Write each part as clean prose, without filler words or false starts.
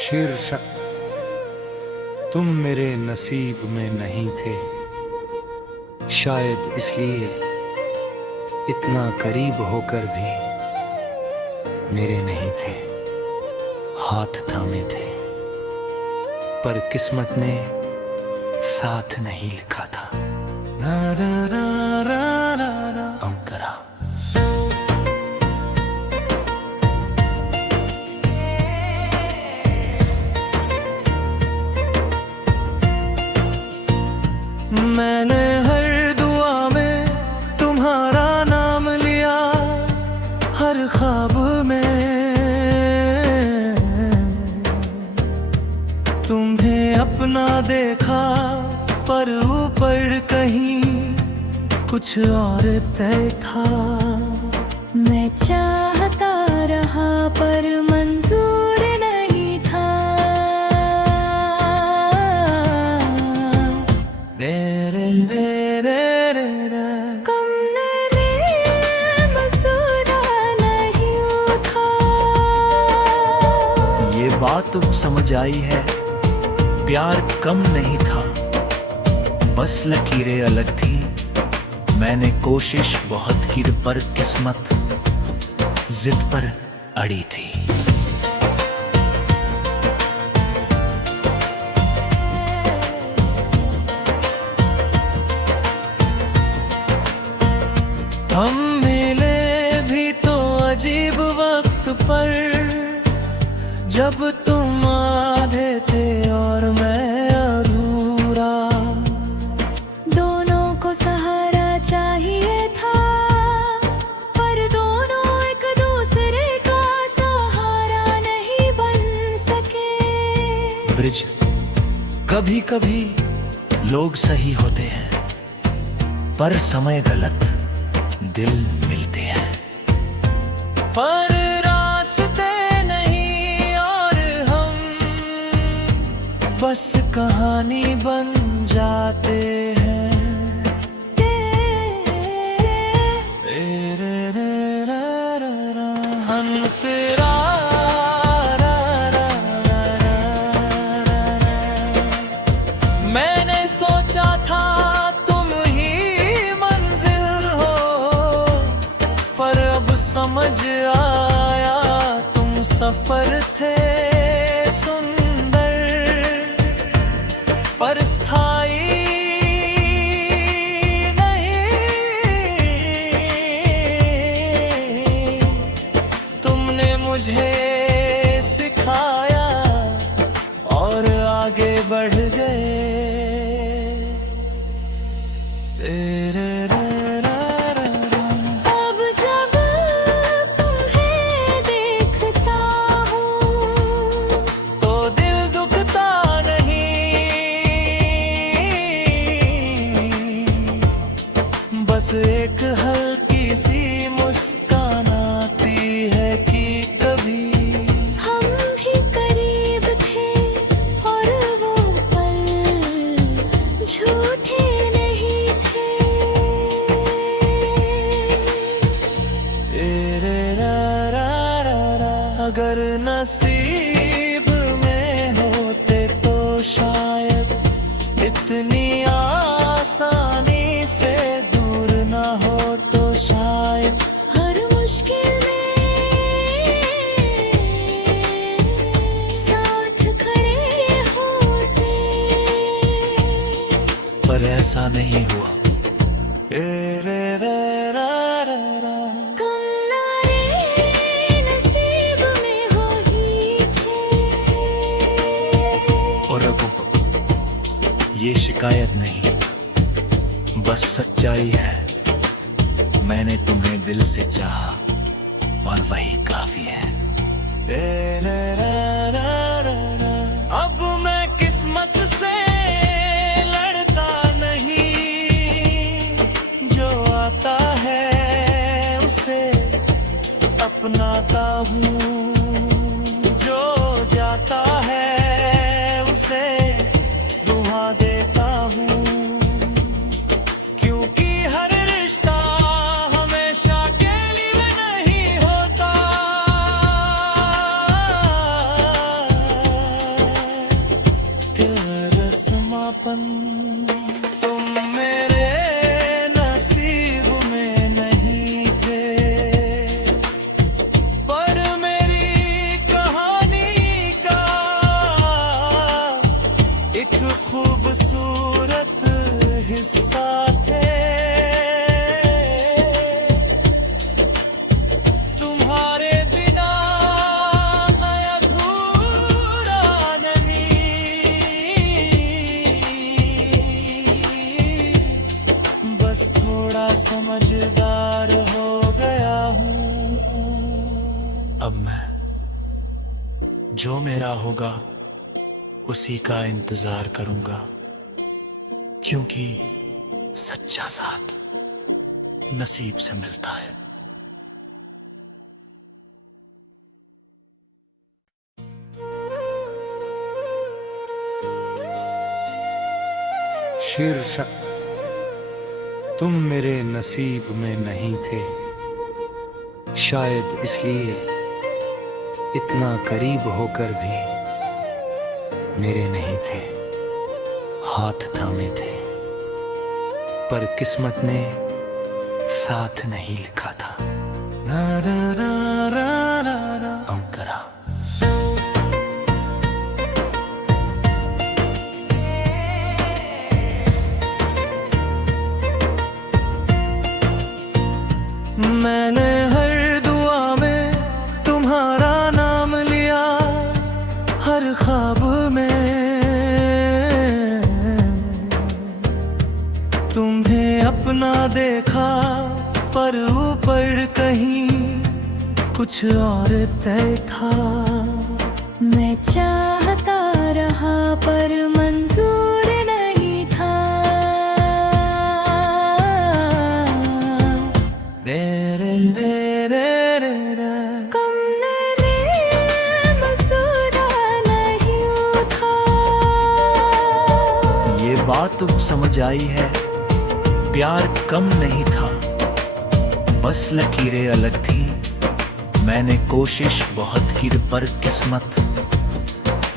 शीर्षक तुम मेरे नसीब में नहीं थे, शायद इसलिए इतना करीब होकर भी मेरे नहीं थे। हाथ थामे थे पर किस्मत ने साथ नहीं लिखा था। रा रा रा रा रा रा अंकरा। मैंने हर दुआ में तुम्हारा नाम लिया, हर ख्वाब में तुम्हें अपना देखा, पर ऊपर कहीं कुछ और तय था। मैं चाहता रहा पर मंजूर नहीं था। रे रे रे रे रे रे ये बात अब समझ आई है, प्यार कम नहीं था, बस लकीरें अलग थी। मैंने कोशिश बहुत की पर किस्मत जिद पर अड़ी थी। हम मिले भी तो अजीब वक्त पर, जब तुम आधे थे और मैं अधूरा। दोनों को सहारा चाहिए था, पर दोनों एक दूसरे का सहारा नहीं बन सके। ब्रिज, कभी कभी लोग सही होते हैं पर समय गलत, दिल मिलते हैं पर रास्ते नहीं, और हम बस कहानी बन जाते हैं। रे रे रे रा रा रा, हम तेरा रा रा रा रा रा। मैंने सोचा था तुम ही मंजिल हो, पर अब समझ आया तुम सफर थे सुंदर, पर स्थायी नहीं। तुमने मुझे सिखाया और आगे बढ़ गए। तेरे अब जब तुम्हें देखता हूँ तो दिल दुखता नहीं, बस एक हल्की सी मुस्कान आती है कि कभी हम भी करीब थे और वो पल झूठे नहीं थे। रे रा रा रा रा। अगर नसीब में होते तो शायद इतनी आसानी से दूर ना हो, तो शायद हर मुश्किल में साथ खड़े होते। पर ऐसा नहीं हुआ। रे रे रा रा रा रा। तुम नारे नसीब में हो ही थे। और अब ये शिकायत नहीं, बस सच्चाई है। मैंने तुम्हें दिल से चाहा और वही काफी है। रे रे रा रा रा रा। अब मैं किस्मत से लड़ता नहीं, जो आता है उसे अपनाता हूँ, जो जाता है उसे दुआ देता हूँ। क्योंकि हर रिश्ता हमेशा के लिए नहीं होता। सपन तुम मेरे नसीब में नहीं थे, पर मेरी कहानी का एक खूबसूरत हिस्सा थे। तुम्हारे बिना मैं अधूरा नहीं, बस थोड़ा समझदार हो गया हूँ। अब मैं जो मेरा होगा उसी का इंतजार करूंगा, क्योंकि सच्चा साथ नसीब से मिलता है। शीर्षक तुम मेरे नसीब में नहीं थे, शायद इसलिए इतना करीब होकर भी मेरे नहीं थे, हाथ थामे थे, पर किस्मत ने साथ नहीं लिखा था। रा रा रा रा रा रा अंकरा। मैंने हर दुआ में तुम्हारा नाम लिया, हर ख्वाब में तुम्हें अपना देखा, पर ऊपर कहीं कुछ और तय था। मैं चाहता रहा पर मंजूर नहीं था। रे रे रे रे रे रे। कम मेरे मसूरा नहीं था। ये बात अब समझ आई है, प्यार कम नहीं था, बस लकीरें अलग थी। मैंने कोशिश बहुत की, पर किस्मत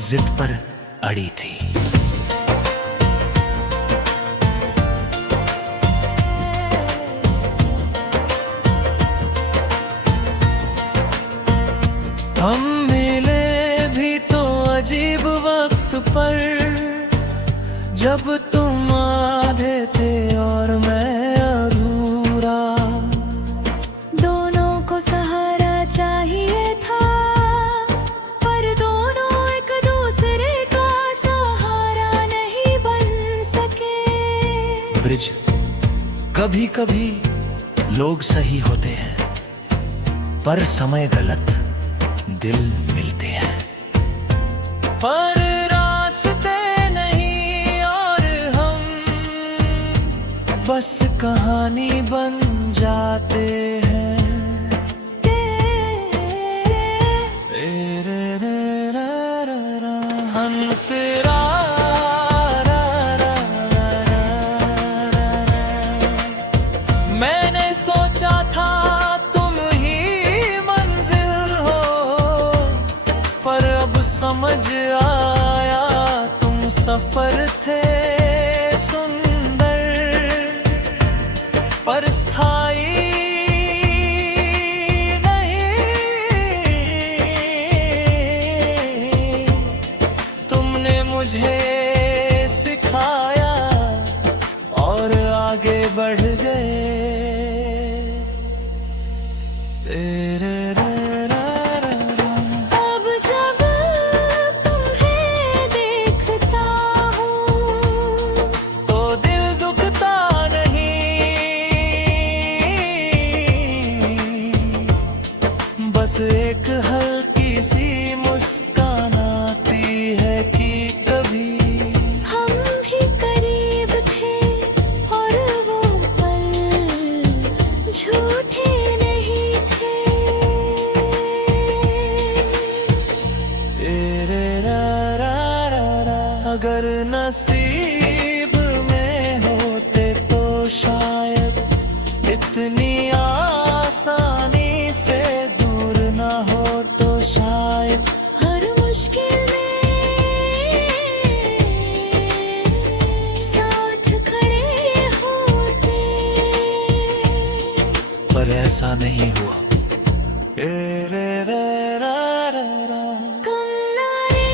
जिद पर अड़ी थी। हम मिले भी तो अजीब वक्त पर, जब तुम आधे थे और मैं अधूरा। दोनों को सहारा चाहिए था, पर दोनों एक दूसरे का सहारा नहीं बन सके। ब्रिज, कभी कभी लोग सही होते हैं, पर समय गलत दिल मिलते हैं। पर रास्ते नहीं और हम बस कहानी बन जाते हैं। रे रे रा रा रा, हम तेरा रा रा रा रा रा। मैंने सोचा था तुम ही मंजिल हो, पर अब समझ आया तुम सफर थे सुंदर, पर स्थायी नहीं। तुमने मुझे सिखाया और आगे बढ़ गए। तेरे रे रा रा रा। अब जब तुम्हें देखता हूँ, तो दिल दुखता नहीं, बस एक हल्की सी मुस्कान आती है कि कभी हम भी करीब थे और वो पल झूठे नहीं थे। ऐसा नहीं हुआ। रे रे रे रा रा रा। कम ना रे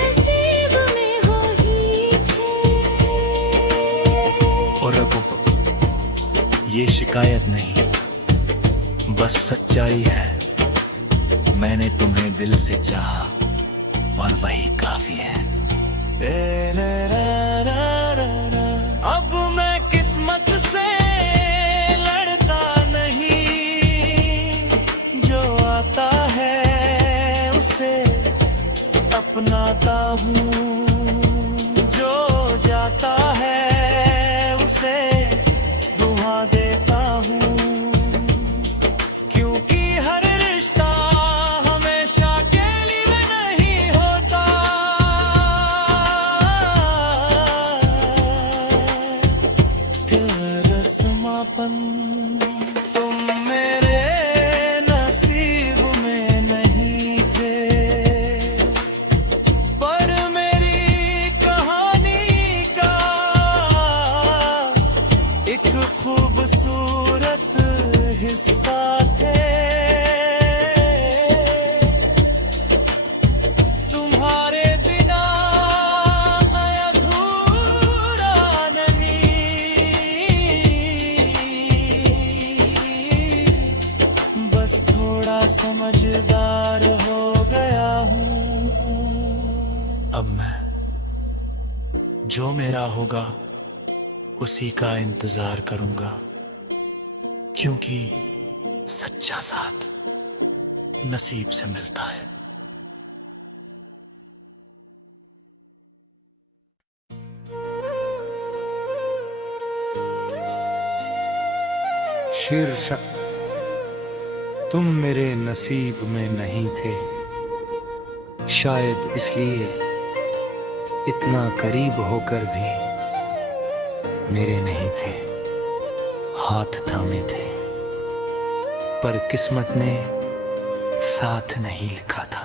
नसीब में हो ही थे। और अब ये शिकायत नहीं, बस सच्चाई है। मैंने तुम्हें दिल से चाहा और वही काफी है। रे रे रा रा रा रा। अब मैं किस्मत से लड़ता नहीं, जो आता है उसे अपनाता हूँ, जो जाता है उसे दुआ देता हूँ। क्योंकि हर रिश्ता हमेशा के लिए नहीं होता। तेरा समापन तुम मेरे नसीब में नहीं थे, पर मेरी कहानी का एक खूबसूरत हिस्सा थे। तुम्हारे बिना अधूरा नहीं, बस थोड़ा समझदार हो गया हूँ। अब मैं जो मेरा होगा उसी का इंतजार करूंगा, क्योंकि सच्चा साथ नसीब से मिलता है। शीर्षक तुम मेरे नसीब में नहीं थे, शायद इसलिए इतना करीब होकर भी मेरे नहीं थे, हाथ थामे थे, पर किस्मत ने साथ नहीं लिखा था।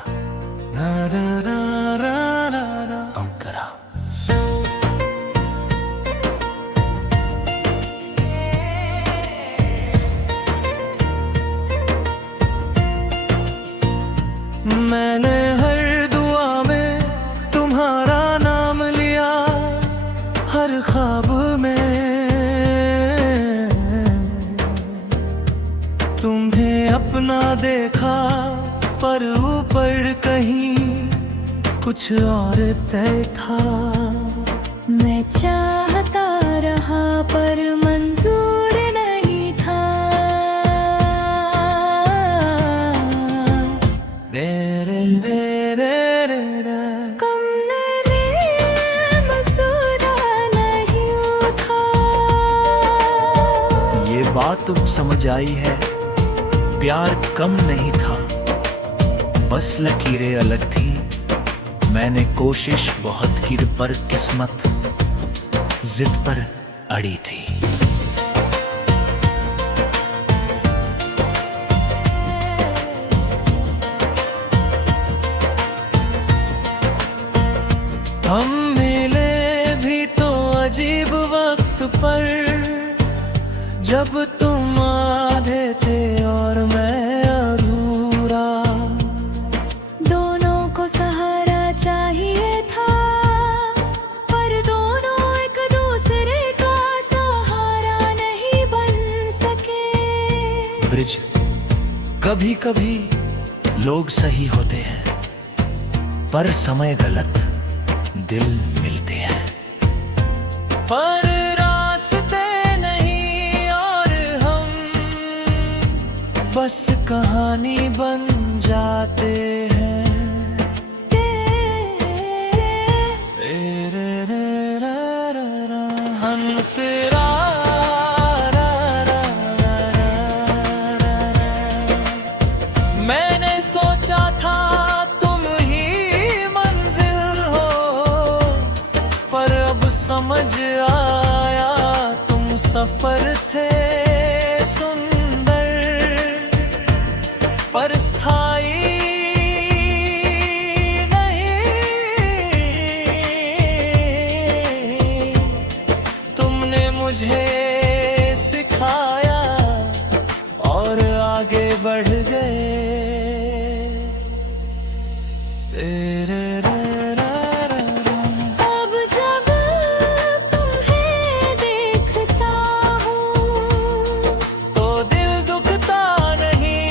रा रा रा रा रा रा। अंकरा। मैंने हर दुआ में तुम्हारा नाम लिया, हर ख्वाब में तुम्हें अपना देखा, पर ऊपर कहीं कुछ और तय था। मैं चाहता रहा पर मंजूर नहीं था। रे रे रे रे रे रे। कम न रे मसूरा नहीं था। ये बात अब समझ आई है, प्यार कम नहीं था, बस लकीरें अलग थी। मैंने कोशिश बहुत की, पर किस्मत जिद पर अड़ी थी। हम मिले भी तो अजीब वक्त पर, जब तुम आधे थे और मैं अधूरा। दोनों को सहारा चाहिए था, पर दोनों एक दूसरे का सहारा नहीं बन सके। ब्रिज, कभी कभी लोग सही होते हैं, पर समय गलत, दिल मिलते हैं। पर रास्ते नहीं और हम बस कहानी बन जाते हैं। रे रे रे रा रा रा। हम तेरा रा रा रा रा रा। मैंने सोचा था तुम ही मंजिल हो, पर अब समझ आया तुम सफर थे सुंदर, पर स्थायी आगे बढ़ गए। तेरे अब जब तुम्हें देखता हूँ तो दिल दुखता नहीं,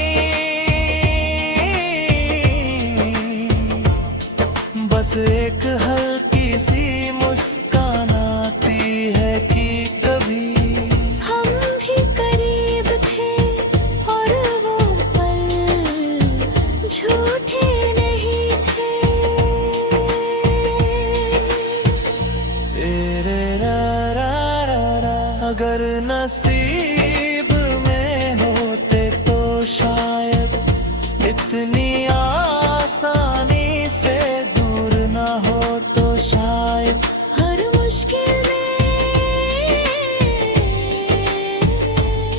बस एक हल्की सी मुस्कान आती है कि कभी हम भी करीब थे और वो पल झूठे नहीं थे। तेरे अगर नसीब में होते तो शायद इतनी आसानी से दूर ना हो, तो शायद हर मुश्किल में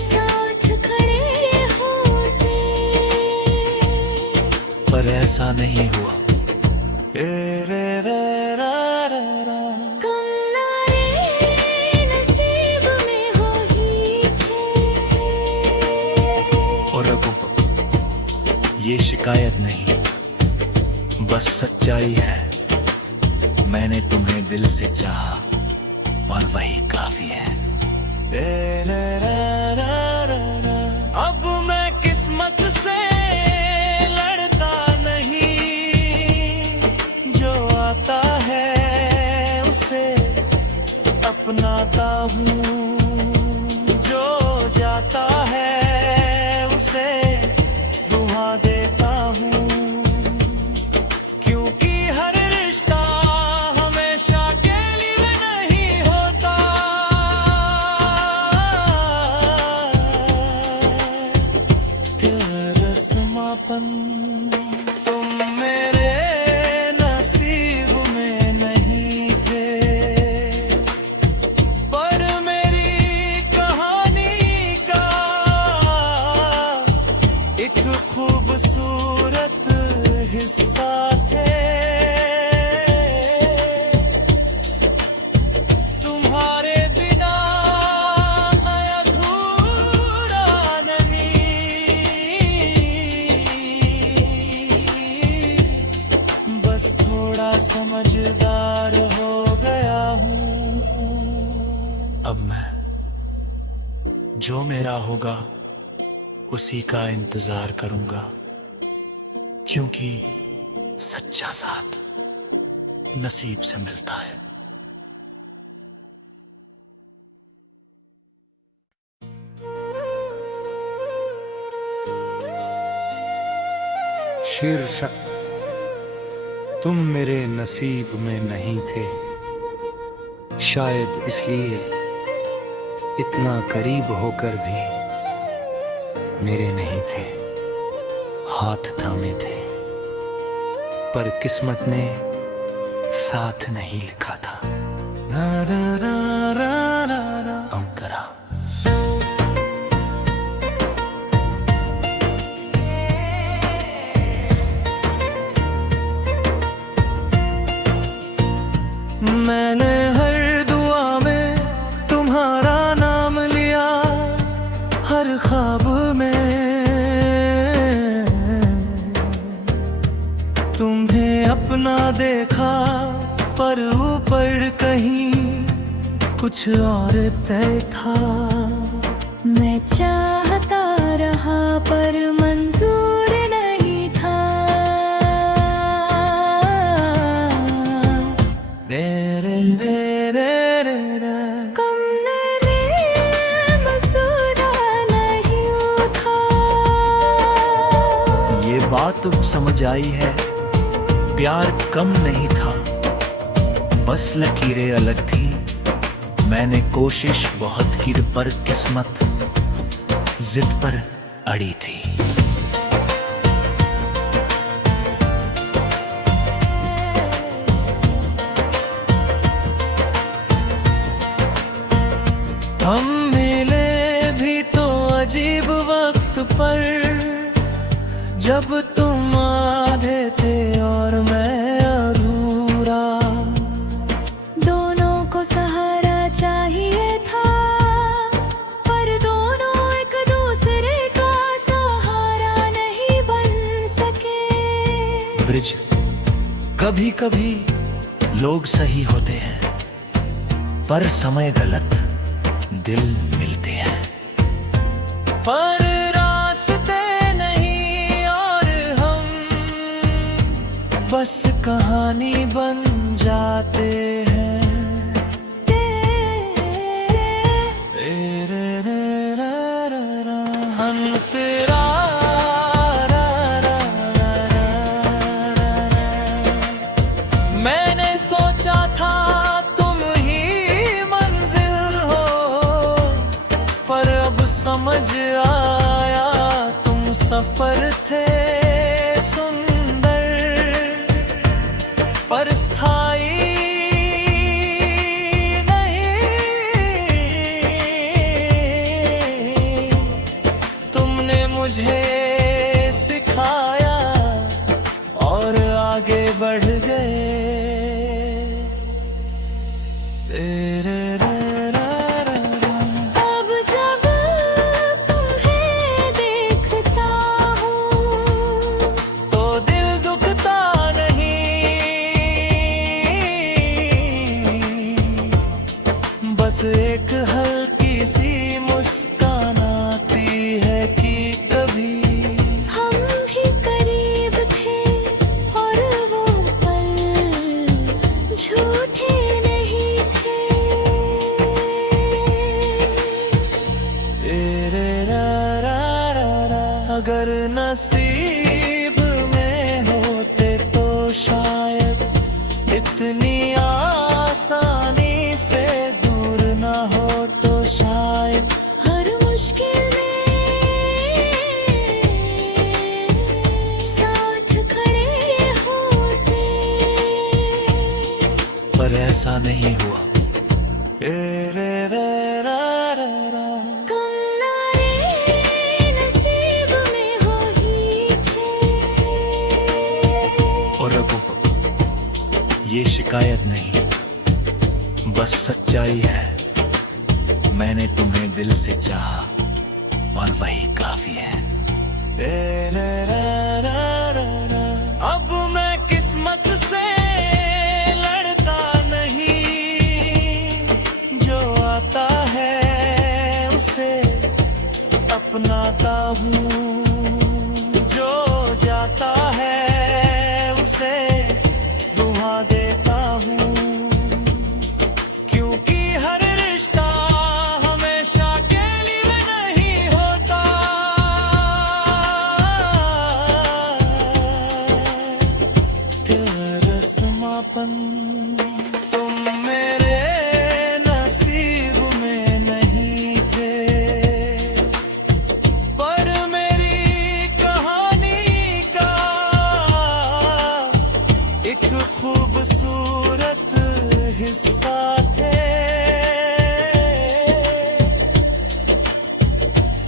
साथ खड़े होते। पर ऐसा नहीं हुआ। कम नारे नसीब में हो ही थे। और अब ये शिकायत नहीं, बस सच्चाई है। मैंने तुम्हें दिल से चाहा और वही काफी है। अब मैं किस्मत से लड़ता नहीं, जो आता है उसे अपनाता हूँ, जो जाता है उसे दुआ देता हूँ, क्योंकि हर रिश्ता हमेशा के लिए नहीं होता। तेरा समापन तुम मेरे नसीब में नहीं थे, पर मेरी कहानी का एक खूबसूरत हिस्सा थे। तुम्हारे बिना अधूरा नहीं, बस थोड़ा समझदार हो गया हूँ। अब मैं जो मेरा होगा उसी का इंतजार करूंगा, क्योंकि सच्चा साथ नसीब से मिलता है। शीर्षक तुम मेरे नसीब में नहीं थे, शायद इसलिए इतना करीब होकर भी मेरे नहीं थे, हाथ थामे थे, पर किस्मत ने साथ नहीं लिखा था। रा रा रा रा रा रा अंकरा। मैंने हर दुआ में तुम्हारा नाम लिया, हर ख्वाब में तुम्हें अपना देखा, पर ऊपर कहीं कुछ और तय था। मैं चाहता रहा पर मंजूर नहीं था। रे रे रे रे रे रे। कम ने मसूरा नहीं था। ये बात अब समझ आई है, प्यार कम नहीं था, बस लकीरें अलग थी। मैंने कोशिश बहुत की पर किस्मत जिद पर अड़ी थी। हम मिले भी तो अजीब वक्त पर, जब तुम आधे थे और मैं अधूरा। दोनों को सहारा चाहिए था, पर दोनों एक दूसरे का सहारा ब्रिज। कभी कभी लोग सही होते हैं, पर समय गलत दिल मिलते हैं। पर रास्ते नहीं और हम बस कहानी बन जाते हैं। तेरा मैंने सोचा था तुम ही मंजिल हो, पर अब समझ आया तुम सफर थे सुंदर, पर स्थायी मुझे सिखाया और आगे बढ़ गए। अब जब तुम्हें देखता हूँ तो दिल दुखता नहीं, बस एक हल्की सी मुस्कान आती है कि अगर नसीब में होते तो शायद इतनी आसानी से दूर ना हो, तो शायद हर मुश्किल में साथ खड़े होते, पर ऐसा नहीं हुआ। और अब ये शिकायत नहीं, बस सच्चाई है। मैंने तुम्हें दिल से चाहा और वही काफी है। अब मैं किस्मत से लड़ता नहीं, जो आता है उसे अपनाता हूँ, जो जाता है उसे दुआ देता हूँ, क्योंकि हर रिश्ता हमेशा के लिए नहीं होता। तेरा समापन तुम मेरे नसीब में नहीं थे, पर मेरी कहानी का एक खूबसूरत हिस्सा थे।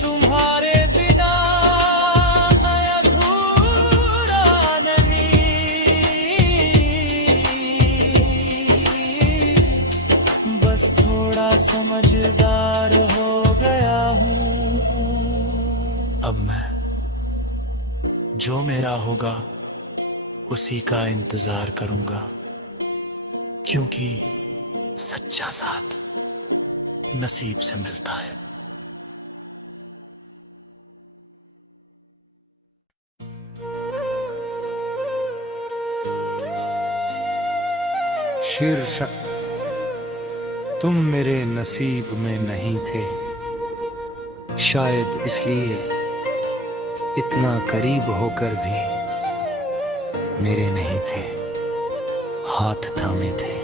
तुम्हारे बिना अधूरा नहीं, बस थोड़ा समझदार हो गया हूँ। अब मैं जो मेरा होगा उसी का इंतजार करूंगा, क्योंकि सच्चा साथ नसीब से मिलता है। शीर्षक तुम मेरे नसीब में नहीं थे, शायद इसलिए इतना करीब होकर भी मेरे नहीं थे, हाथ थामे थे,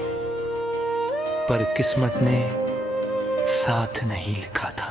पर किस्मत ने साथ नहीं लिखा था।